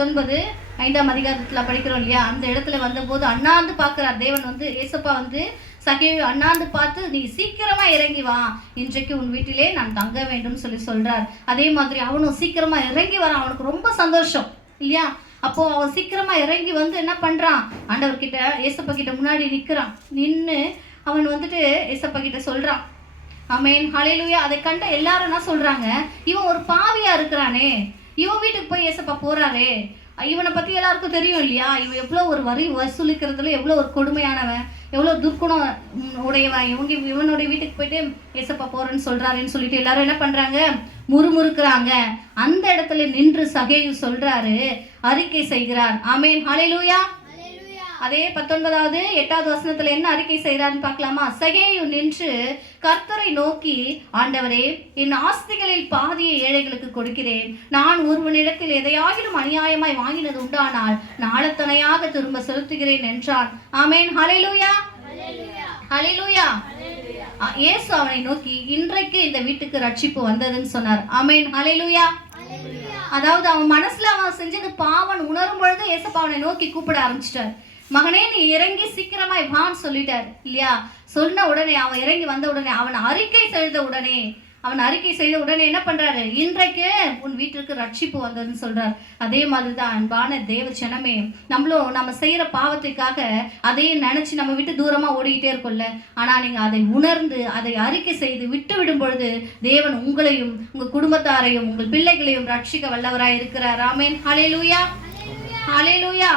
19 5ஆம் அதிகாரத்தில் படிக்கிறோம் இல்லையா, அந்த இடத்துல வந்தபோது அண்ணாந்து பார்க்குறார் தேவன் ஏசப்பா சகேயு அண்ணாந்து பார்த்து, நீ சீக்கிரமா இறங்கி வா, இன்றைக்கு உன் வீட்டிலே நான் தங்க வேண்டும் சொல்றார். அதே மாதிரி அவனும் சீக்கிரமா இறங்கி வரான். அவனுக்கு ரொம்ப சந்தோஷம் இல்லையா. அப்போ அவன் சீக்கிரமா இறங்கி என்ன பண்றான், ஆண்டவர்கிட்ட ஏசப்பா கிட்ட முன்னாடி நிற்கிறான். நின்று அவன் ஏசப்பா கிட்ட சொல்றான். ஆமென், ஹல்லேலூயா. அதை கண்ட எல்லாரும் என்ன சொல்றாங்க, இவன் ஒரு பாவியா இருக்கிறானே, இவன் வீட்டுக்கு போய் ஏசப்பா போறாரே, இவனை பற்றி எல்லாருக்கும் தெரியும் இல்லையா, இவன் எவ்வளோ ஒரு வரி வசூலிக்கிறதுல எவ்வளோ ஒரு கொடுமையானவன், எவ்வளோ துர்க்குணம் உடையவன், இவனுடைய வீட்டுக்கு போயிட்டு ஏசப்பா போகிறேன்னு சொல்கிறாருன்னு சொல்லிட்டு எல்லாரும் என்ன பண்ணுறாங்க, முறுமுறுக்கிறாங்க. அந்த இடத்துல நின்று சகேயு சொல்கிறாரு, அறிக்கை செய்கிறார். ஆமென், ஹல்லேலூயா. அதே 19வது 8வது வசனத்துல என்ன அறிக்கை செய்கிறான்னு பார்க்கலாமா. சகேயு நின்று கர்த்தரை நோக்கி, ஆண்டவரே, என் ஆஸ்திகளில் பாதியை ஏழைகளுக்கு கொடுக்கிறேன். நான் ஒருவனிடத்தில் எதையாகிலும் அநியாயமாய் வாங்கினது உண்டானால் நாளத்தனையாக திரும்ப செலுத்துகிறேன் என்றான். ஆமென், ஹல்லேலூயா, ஹல்லேலூயா. இயேசு அவனை நோக்கி, இன்றைக்கு இந்த வீட்டுக்கு ரட்சிப்பு வந்ததுன்னு சொன்னார். ஆமென், ஹல்லேலூயா. அதாவது அவன் மனசுல அவன் செஞ்சது பாவன் உணரும் பொழுது ஏசப்பா அவனை நோக்கி கூப்பிட ஆரம்பிச்சிட்டார். மகனே, நீ இறங்கி சீக்கிரமாய் வான்னு சொல்லிட்டார் இல்லையா. சொன்ன உடனே அவன் இறங்கி வந்த உடனே அவன் அறிக்கை செய்த உடனே என்ன பண்றாரு, இன்றைக்கு உன் வீட்டிற்கு ரட்சிப்பு வந்ததுன்னு சொல்றார். அதே மாதிரிதான் அன்பான தேவ ஜனமே, நம்ம செய்யற பாவத்துக்காக அதையும் நினைச்சு நம்ம விட்டு தூரமா ஓடிக்கிட்டே இருக்கோம்ல. ஆனா நீங்க அதை உணர்ந்து அதை அறிக்கை செய்து விட்டு விடும் பொழுது தேவன் உங்களையும் உங்க குடும்பத்தாரையும் உங்கள் பிள்ளைகளையும் ரட்சிக்க வல்லவராய் இருக்கிறார். ஆமென், ஹல்லேலூயா, ஹல்லேலூயா.